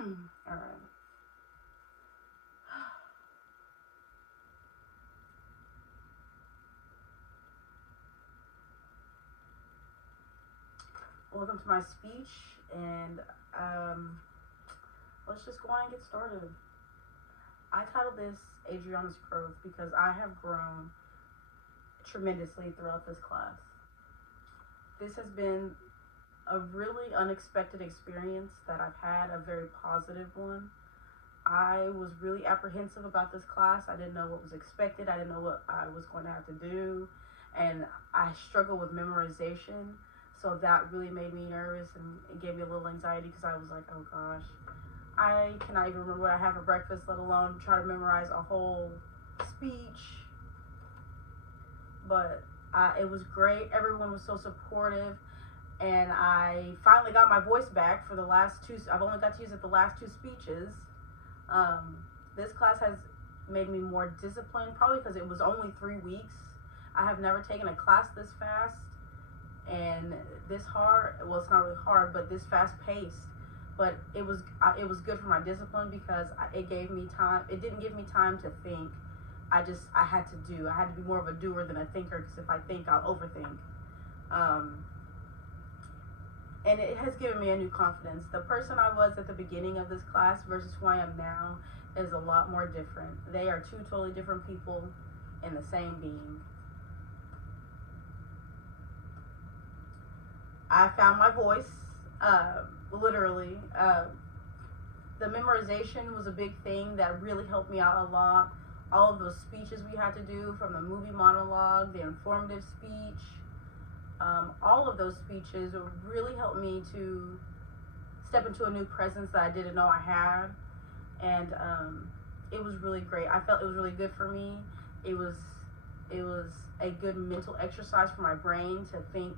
Alright. Welcome to my speech, and let's just go on and get started. I titled this Adriana's Growth because I have grown tremendously throughout this class. This has been a really unexpected experience that I've had, a very positive one. I was really apprehensive about this class. I didn't know what was expected. I didn't know what I was going to have to do. And I struggle with memorization. So that really made me nervous, and it gave me a little anxiety because I was like, oh gosh, I cannot even remember what I had for breakfast, let alone try to memorize a whole speech. But it was great. Everyone was so supportive. And I finally got my voice back for the last two. I've only got to use it the last two speeches. This class has made me more disciplined, probably because it was only 3 weeks. I have never taken a class this fast and this hard. Well, it's not really hard, but this fast paced. But it was good for my discipline because it gave me time. It didn't give me time to think. I had to do. I had to be more of a doer than a thinker, because if I think, I'll overthink. And it has given me a new confidence. The person I was at the beginning of this class versus who I am now is a lot more different. They are two totally different people in the same being. I found my voice, literally. The memorization was a big thing that really helped me out a lot. All of those speeches we had to do, from the movie monologue, the informative speech, all of those speeches really helped me to step into a new presence that I didn't know I had. And it was really great. I felt it was really good for me. It was a good mental exercise for my brain to think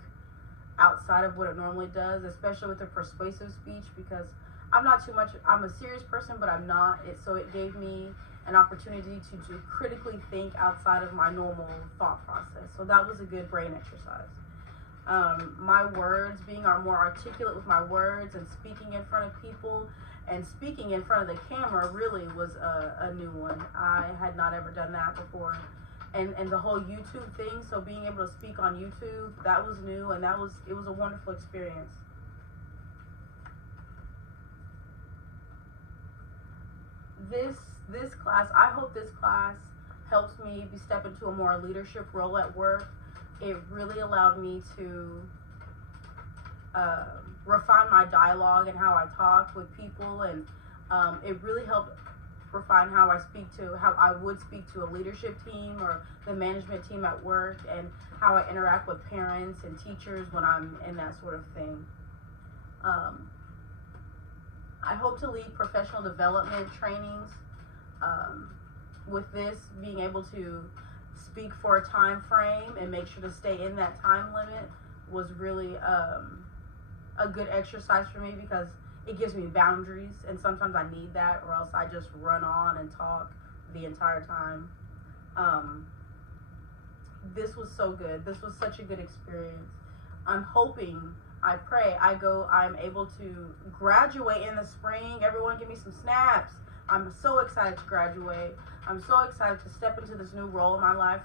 outside of what it normally does, especially with the persuasive speech, because I'm a serious person, but I'm not. So it gave me an opportunity to critically think outside of my normal thought process. So that was a good brain exercise. My words, being more articulate with my words and speaking in front of people and speaking in front of the camera, really was a new one. I had not ever done that before. And the whole YouTube thing, so being able to speak on YouTube, that was new, and it was a wonderful experience. This class, I hope this class helps me step into a more leadership role at work. It really allowed me to refine my dialogue and how I talk with people, and it really helped refine how I would speak to a leadership team or the management team at work, and how I interact with parents and teachers when I'm in that sort of thing. I hope to lead professional development trainings. With this, being able to speak for a time frame and make sure to stay in that time limit was really a good exercise for me, because it gives me boundaries, and sometimes I need that, or else I just run on and talk the entire time. This was so good. This was such a good experience. I'm hoping, I pray, I'm able to graduate in the spring. Everyone give me some snaps. I'm so excited to graduate. I'm so excited to step into this new role in my life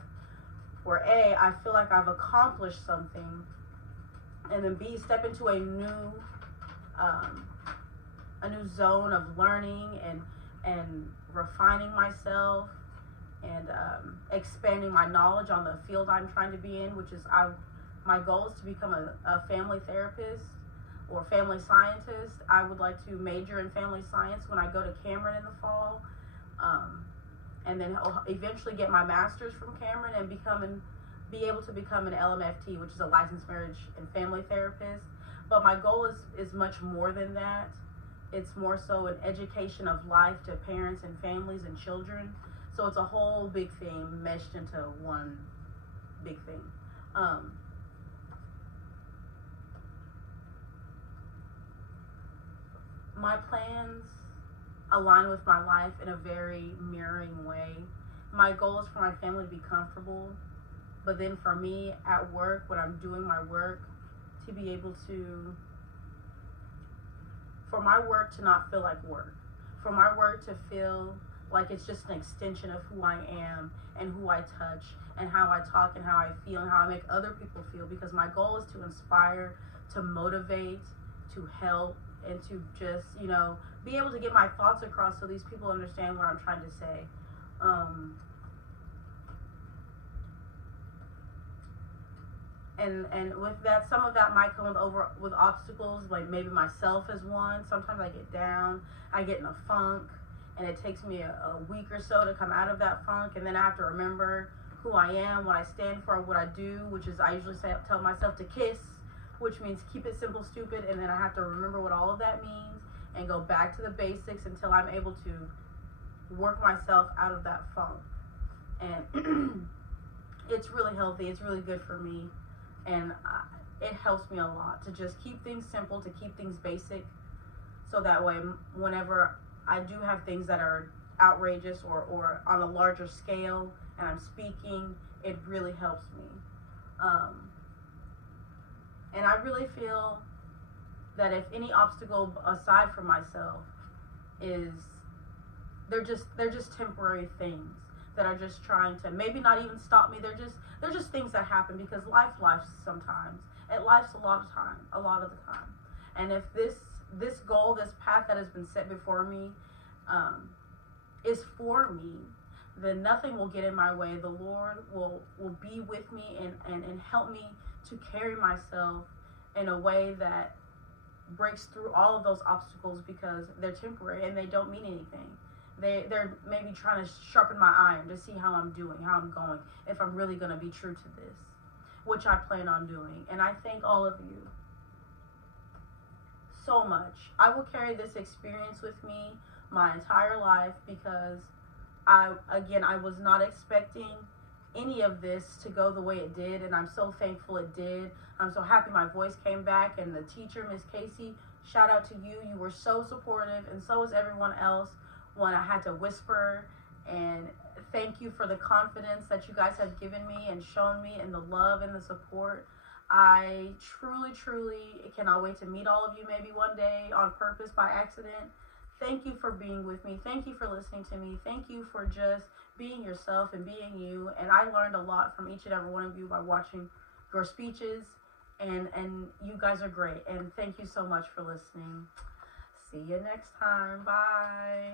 where I feel like I've accomplished something, and then B, step into a new zone of learning and refining myself, and expanding my knowledge on the field I'm trying to be in, which is my goal is to become a family therapist or family scientist. I would like to major in family science when I go to Cameron in the fall, and then eventually get my master's from Cameron and be able to become an LMFT, which is a licensed marriage and family therapist. But my goal is much more than that. It's more so an education of life to parents and families and children. So it's a whole big thing meshed into one big thing. My plans align with my life in a very mirroring way. My goal is for my family to be comfortable, but then for me at work, when I'm doing my work, to be able to for my work to not feel like work, for my work to feel like it's just an extension of who I am and who I touch and how I talk and how I feel and how I make other people feel, because my goal is to inspire, to motivate, to help, and to just, you know, be able to get my thoughts across so these people understand what I'm trying to say. And with that, some of that might come with obstacles, like maybe myself as one. Sometimes I get down, I get in a funk, and it takes me a week or so to come out of that funk, and then I have to remember who I am, what I stand for, what I do, which is I usually tell myself to KISS, which means keep it simple, stupid, and then I have to remember what all of that means and go back to the basics until I'm able to work myself out of that funk. And it's really healthy, it's really good for me, and it helps me a lot to just keep things simple, to keep things basic, so that way whenever I do have things that are outrageous or on a larger scale and I'm speaking, it really helps me. And I really feel that if any obstacle aside from myself is, they're just temporary things that are just trying to maybe not even stop me. They're just things that happen because life sometimes. It life's a lot of the time. And if this goal, this path that has been set before me is for me, then nothing will get in my way. The Lord will be with me and help me to carry myself in a way that breaks through all of those obstacles, because they're temporary and they don't mean anything. They're maybe trying to sharpen my iron to see how I'm doing, how I'm going, if I'm really going to be true to this, which I plan on doing. And I thank all of you so much. I will carry this experience with me my entire life, because I was not expecting any of this to go the way it did, and I'm so thankful it did. I'm so happy my voice came back, and the teacher, Miss Casey, shout out to you. You were so supportive, and so was everyone else when I had to whisper. And thank you for the confidence that you guys have given me and shown me, and the love and the support. I truly cannot wait to meet all of you maybe one day on purpose, by accident. Thank you for being with me. Thank you for listening to me. Thank you for just being yourself and being you. And I learned a lot from each and every one of you by watching your speeches. And you guys are great. And thank you so much for listening. See you next time. Bye.